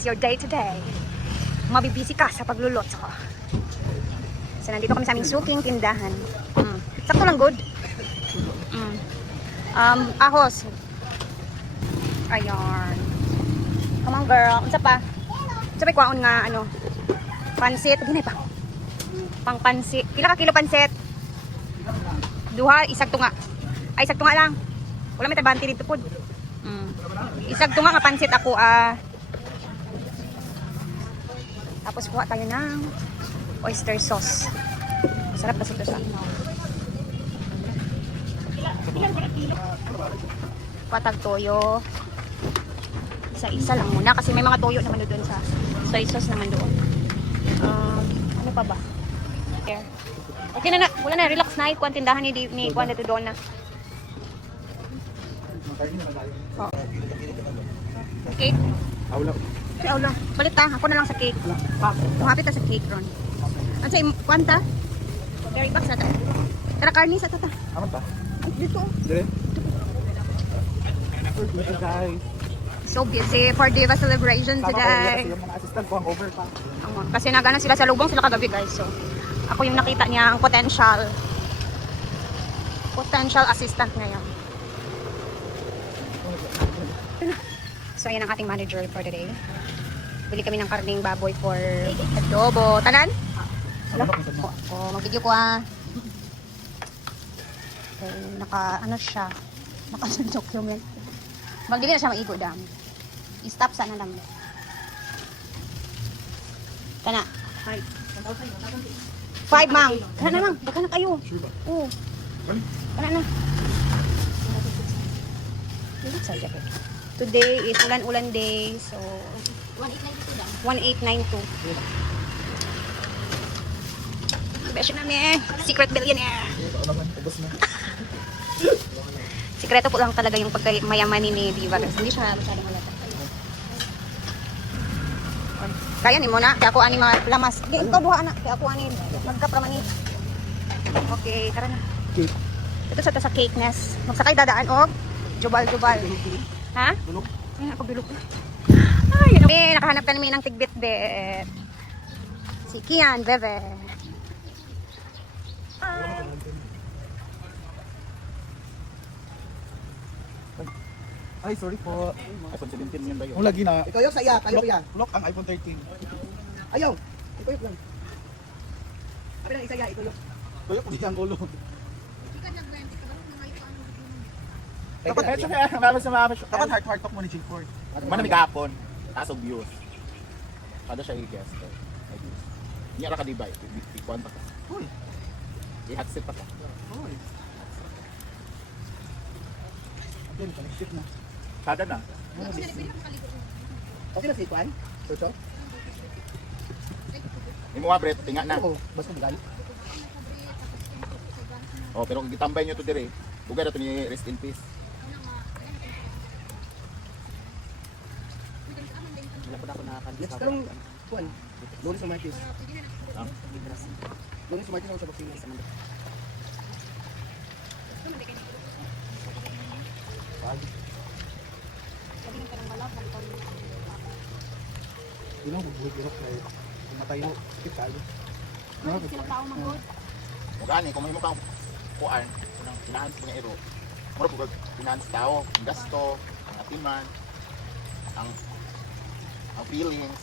It's your day today. Mabibisi ka sa pagluluto. So, nandito kami sa aming suking tindahan. Sakto lang, good. Ahos. Ayan. Come on, girl. Unsa pa? Sabi kwaon nga, ano, pansit. Ginay pa. Pang pansit. Pila ka kilo pansit? Duha, isag tunga. Ay, isag tunga lang. Wala may tabanti dito po. Isag tunga nga pansit ako, Tapos kuha tayo ng oyster sauce. Masarap kasi ito sa patag toyo. Isa-isa lang muna kasi may mga toyo naman doon sa soy sauce naman doon. Ano pa ba? Here. Okay na. Wala na. Relax na. Kuha tindahan ni Kuha dito doon na. Oh. Cake? Awla. Si Aula. Balit ta. Ako na lang sa cake. Muhapit ta sa cake ron. Ano sa kwanta? Very box na ta. Tara karni sa tata. Aman pa? Dito. Dire. Guys. So busy for Diva celebration today. Yung mga assistant ko ang over pa. Kasi nagana sila sa lubong sila kagabi guys. So ako yung nakita niya ang potential assistant ngayon. So ayan ang ating manager for today. Bili kami ng karning baboy for adobo. Tanan? Mag-video ko ano siya. Naka-document. Magdili na siya maigo dam. I-stop sana lang. Kana. 5 mang. Kana na mang. Baka na kayo. Oo. Kana na. Today is ulan-ulan day. So 1892. Beso namin. Secret billionaire. Sikreto po lang talaga yung pagmayaman ni Diva. Kasi hindi siya masyadong halata. Kaya ni mo na. Kaya ako ani mga lamas. Hindi, ikaw buha na. Kaya ako ani magkapramanit. Okay, tara na. Ito sa cakeness. Magsakay dadaan o jubal-jubal. Ha? Bulok. Ay, ako bilog. Ay, nakahanap ka namin ng tigbit-bit. Si Kian, bebe. Ay, sorry po. iPhone 17 yan ba yun? Ang lagi na. Ikaw yung saya, kayo yan. Lock ang iPhone 13. Ayaw. Ikaw yung lang. Abi lang isaya, ikaw yung. Tuyo ko diyang ulo. Dapat heart talk mo ni G4. Mana may gapon. Taas og views. Kada siya i-guest. Niya ra ka di ba? Ikuan pa ka. Hoy. I-hotset pa ka. Hoy. Again, connected na. Kada na. Okay na si Kwan? So? Imo nga bre, tinga na. Oo, basta magali. Oh, pero gitambay nyo to dire. Ugay na to ni rest in peace. Wala pa na ako nakakalimutan. Next karong Kwan. Lunes sa Martis. Lunes sa Martis ako sa Bakinas sa Mandak. Hindi lang magbuhit-irok na yun. Kung matayo, skip tayo. Gani kung mahimo kang kuan, nang finance mo nga iro. Mura pug finance tao, ang gasto, ang atiman, ang feelings.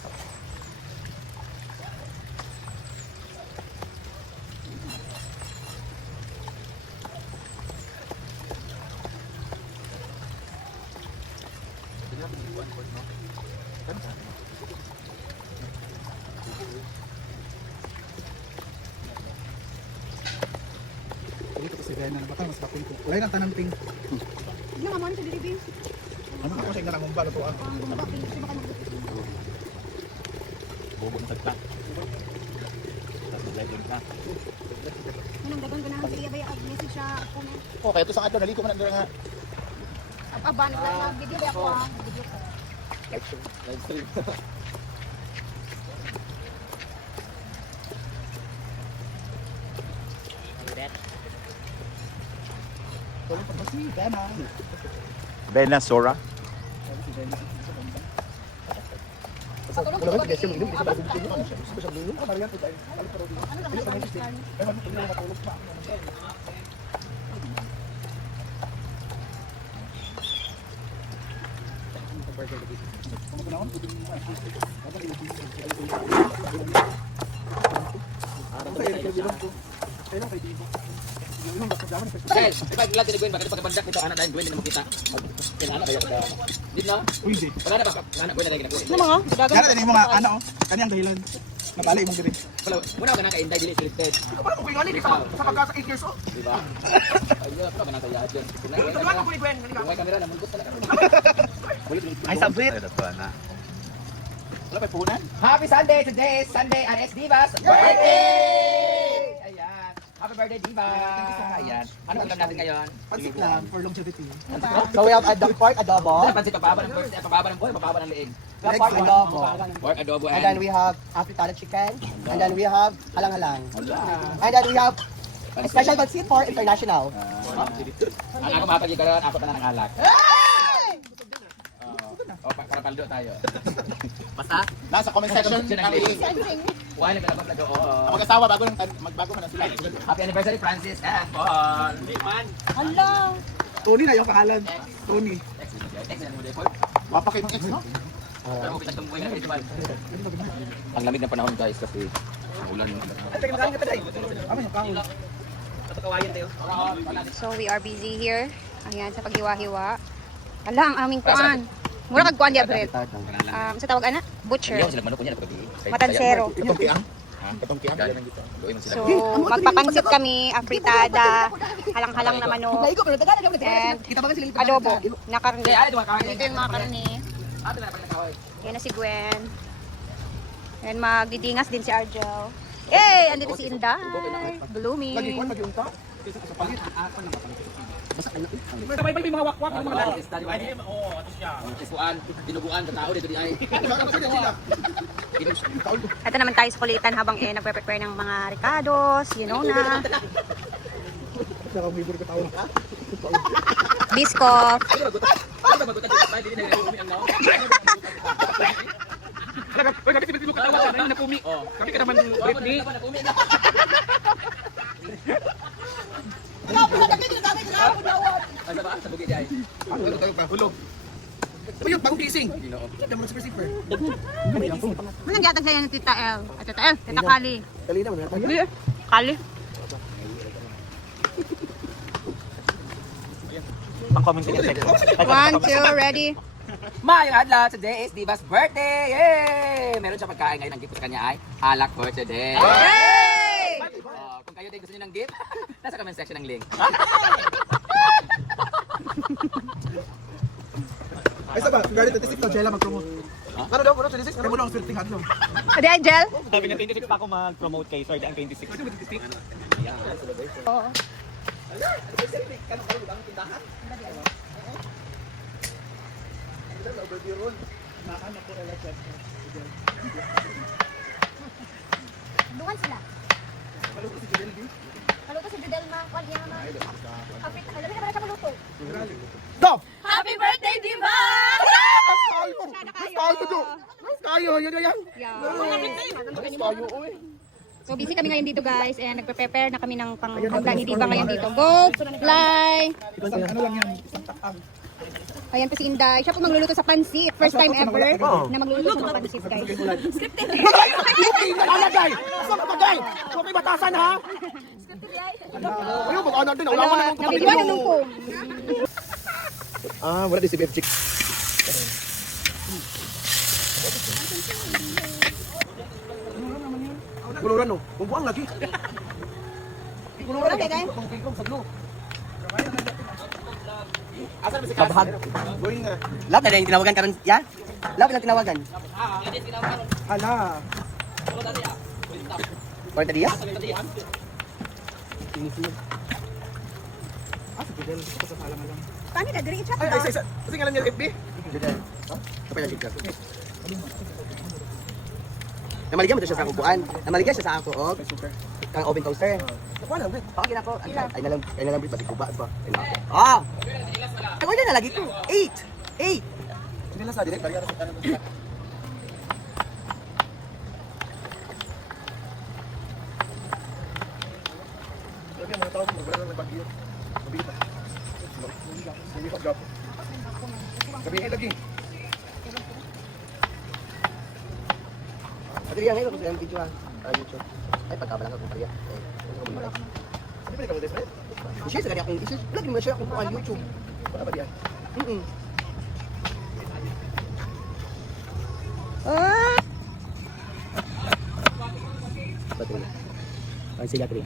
Dito kasi gaya na baka mas kapin ko. Wala nang tanamping. Hindi nga man sa diribing. Ano ko siya nga mong balo to ah. Bobo na tagta. Tapos legend na. Anong dagan ka na sa iya ba yung message siya ako na. Oh, kaya to sa ato naliko man na nga. Aba, nag-video ba ako Video ko. Live stream. Wala pa kasi gana. Bena Sora. Si Wala ba suggestion mo? Hindi sa bagong suggestion ano siya. Gusto siya blue. Ano yan? Ito ay balik pero dito. Hindi sa mga stick. Ay hindi na matulog pa. Guys, ipag lang din Gwen, bakit pagkapandak nito anak dahil Gwen din mo kita. Kailangan ba ya? Dito na. Easy. Wala na ba anak Gwen na lagi na Gwen. Ano mga? Dagan. Kaya din mga ano, kaniyang dahilan. Nabali mo diri. Wala, muna ka na ka inday dili scripted. Paano ko ingani sa pagka sa 8 years old? Di ba? Ayun, pa man kaya diyan. Ano ko ni Gwen? May kamera na mulgot na. Ay sabit. Wala pa punan? Happy Sunday! Today is Sunday at S Divas birthday! Ayan. Happy birthday, Diva! Ayan. Ano ang natin ngayon? Pansit lang for longevity. So we have pork adobo, Ano pansit pababa ng birthday? Pababa ng boy, pababa ng liig. pork adobo, Pork adobo and then and we have afritada chicken, and then we have halang-halang, and then we have a special pansit for international. ang ako mapagikaroon, ako pa na ng alak. O, para paldo tayo. Basta? Nasa comment section kami. Why na pinabag na doon? Ang mag-asawa magbago man na sila. Happy anniversary, Francis and Paul! Hala. Tony na yung kahalan. Tony. Excellent mo, Paul. Wapa kayo ng ex, no? Pero kung pinagtungkoy na ito, ang lamig ng panahon guys kasi ulan. Ano yung kahon? So we are busy here. Ayan, sa paghiwa-hiwa. Hala, ang aming kuan. Mura kag kuan dia, Brett. Sa tawag ana? Butcher. Ayaw sila manok niya na pagkabi. Matansero. Itong kiang? Itong kiang? Yan. Gawin mo sila. So, magpapansit kami, afritada, halang-halang na manok, and adobo na karne. Kaya ay dumakain. Dito yung mga karne. Ato na pag nakaway. Yan na si Gwen. And magdidingas din si Argel. Yay! Andito si Inday. Blooming. Lagi yung ta. Sabay pa yung mga wakwak ng mga dati. Tisuan, dinuguan, katao dito di ay. Ito naman tayo sa kulitan habang nagpe-prepare ng mga ricados, you know na. Nakamibur ko tao na. Biscoff. Ano ba gutan? Sabay din na umi ang naon. Uy, kapit mo ka tawa na napumi. Kapit ka naman Britney. Ano ba sa bukid ay? Hulog. Uy, yung bagong gising. Daman sa super. Anong gatag sa'yo ng Tita El? Tita El, Tita Kali. Dali naman na. Kali. Pang-comment sa section. 1, 2, ready? Mayong adlaw, today is Diva's birthday! Yay! Meron siya pagkain ngayon. Ang gift sa kanya ay alak for today. Yay! Kung kayo din gusto niyo ng gift, nasa comment section ng link. Ay sa ba, galit 26 to Jella mag-promote. Ano daw, 26? Ano mo lang swerte hadlong. Adi Angel? Sabi niya 26 pa ako mag-promote kay Sir, ang 26. Oo. Dungan sila. Maluto si Judel ma, kwan niya ma. Kapit, alam niya ba siya maluto? Go! Happy birthday, Diva! Tayo, yun yan. So busy kami ngayon dito guys and nagpe-prepare na kami ng panghanda ni Diva ngayon dito. Go! Fly! Ano lang yan, isang takang. Ayan pa si Inday. Siya po magluluto sa pansit. First time ever na magluluto siya ng pansit guys. Alagay! Saan ka bagay? Huwag may batasan ha? Ayun, mag-honor din. Wala mo na yung Nabigyan na nung po. wala din si BF Chick. Kuluran no? Kung buang lagi. Wala tayo. Asan ba si Kabhag? Going na. Love na yung tinawagan karon, ya? Love na tinawagan. Hala. Porta Diaz? Kani na diri chat Ay, ba? isa. Kasi nga lang yung FB. Judel. Kapag na ka. Namaligyan mo to siya sa kukuan. Namaligyan siya sa ako, og kang oven toaster. Wala, wait. Pakagin ako. Ay na lang bit kuba ba. Ah. Ako na lagi ko. 8. 8. Hindi lang sa direct. tawag mo, wala lang nagbagyo. Mabilis na. Hindi ka gap. Sabihin lagi. Ate Ria, ngayon ako sa video ah. YouTube. Ay, pagkabalang ako pa rin. Hindi pa ikaw desperate? I-share sa kanya akong i-share. Wala din mo share akong buwan YouTube. Wala ba diyan? Ah! Patria. Ang sila Patria.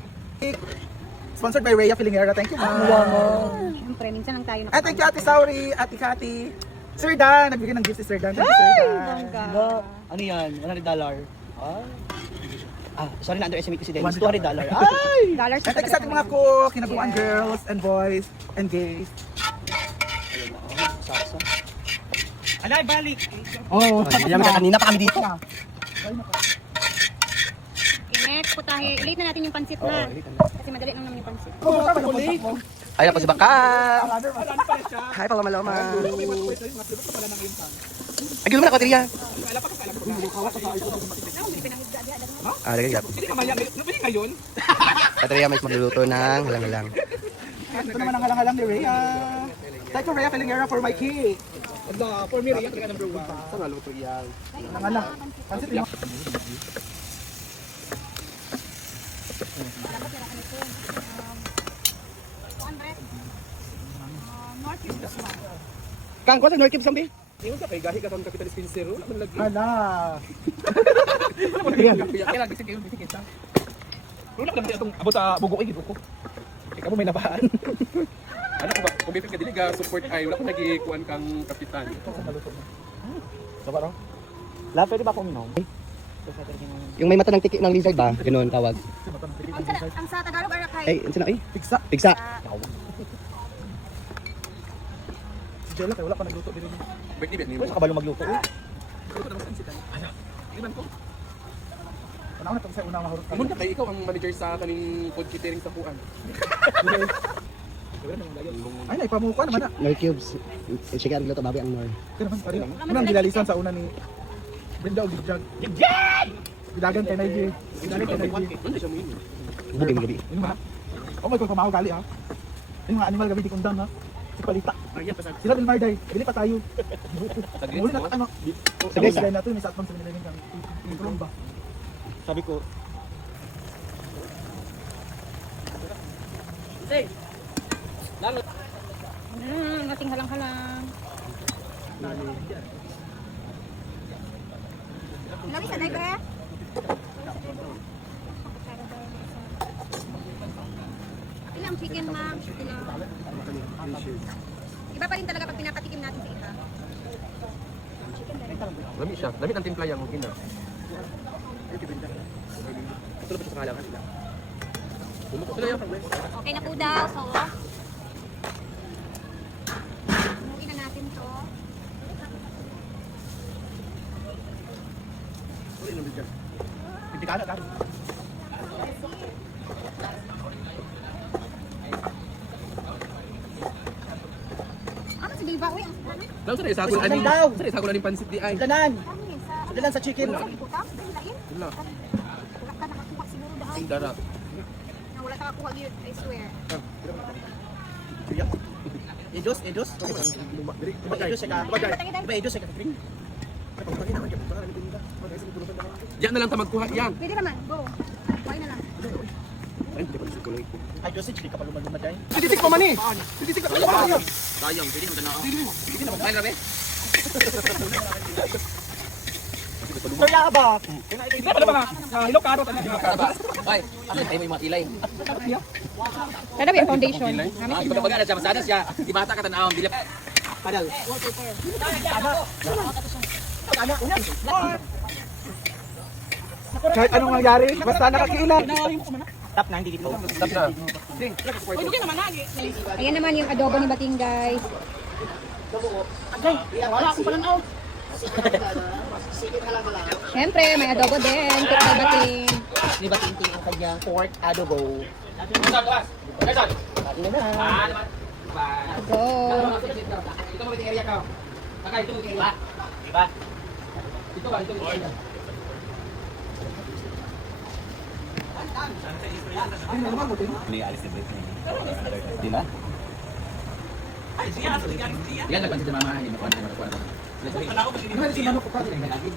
Sponsored by Rhea Filingera. Thank you, ma'am. Siyempre, minsan lang tayo Thank you, Ate Sauri, Ate Kati. Sir Dan, nagbigay ng gift si Sir Dan. Thank you, Sir Dan. Bongga. Ano yan? $100. Sorry na underestimate ko si Dennis. $200. Ay! Dollars And thank you sa ating mga cook, kinabuan girls and boys and gays. Alay, balik! Oh, bilang ka kanina pa kami dito. Next, putahe. Ilate na natin yung pansit na. Kasi madali lang naman yung pansit. Ayan po si Bangka! Hi, Paloma-Loma! Agil mo na, Patria! Lagay gap. Patria, may magluluto ng halang-halang. Ito naman ang halang-halang ni Rhea. Thank you, Rhea Filingera, for my cake. For me, Rhea, kaya number 1. Saan maluto yan? Halang-halang. Pansit mo. Kang, ko sa North Cube sambi? Hala. Wala lang itong abot sa bugo ay gibuko. Ikaw mo may nabaan. Ano ko ba? Kung bipit ka dili ga support ay wala ko nagikuan kang kapitan. La, pwede ba akong uminom? Yung may mata ng tiki ng lizard ba? Ganoon tawag. Ang sa Tagalog arakay. Ay, ano na ay? Pigsa. Pigsa. Si Jella, kaya wala pa nagluto din. Bit ni Sa kabalo magluto. Luto naman sa insitan. Iban ko. Panahon na itong sa unang mahurot ka. Muna kay ikaw ang manager sa kaning food catering sa kuan. Ay, naipamuka naman na. North Cubes. Sige, ang luto babi ang North. Kaya naman, pare. Ano ang gilalisan sa una ni Brenda o Gigjag? Gigjag! Gidagan kay Naiji. Gidagan kay Naiji. Ano siya mo yun? Bugin gabi. Ano ba? Oh my God, pamahaw gali ha. Yung mga animal gabi di kundang ha. Si Palita. Sila Bilmarday. Bili pa tayo. Muli na ano. Sabi sila na ito. May sakpang sa nilagay kang tulong ba? Sabi ko, Nating halang-halang. Labi sa driver. Ilang chicken, ma'am? Iba pa rin talaga pag pinapatikim natin sa iba. Lami siya. Lami ang timpla yang ina. ito na pa sa kalangan sila. Bumuko sila yan. Okay na po daw, so. Umuwi na natin to. Hindi ka na ka. Ano si Diva? Uy, ang Daw sa isa ko na aning. Sa isa ko na ning pansit di ay. Danan! sa Danan sa chicken. putang, dahil Wala. wala ka nakakuha siguro dahil. Sing dara. Na wala ka nakakuha yun, I swear. Edos, Edos. Diba Edos siya ka? Diba Edos siya ka? Diyan na lang ta magkuha yan. Pwede naman, go. Kuhain na lang. Ay, Edos, hindi ka pa lumad-lumad dahil. Titisik pa man eh. Titisik pa. Sayang, pwede mo tanaw. Ay grabe. Kaya ba? Ano ba nga? Ilocado ta na. Ay, ano tayo mo yung mga kilay? Kada ba yung foundation? Ah, ito pag-alas siya, masadas siya. Di bata ka tanawang, dili. Padal. Kahit anong mangyari, basta nakakiilan. Top 90 dito. Stop na. Ayan naman yung adobo ni Bating, guys. Siyempre, may adobo din. Cook by Bating. Di ba tinting ang kanyang pork adobo? Kain na na. Go. Ito mo area ka. Kaka ito mo area. Diba? Ito ba ito mo area. Ini alis na break. Di ba? Yan, nagpansin sa mama. Hindi mo kuha na. Let's go. Ano si Manok ko pa? Lagi.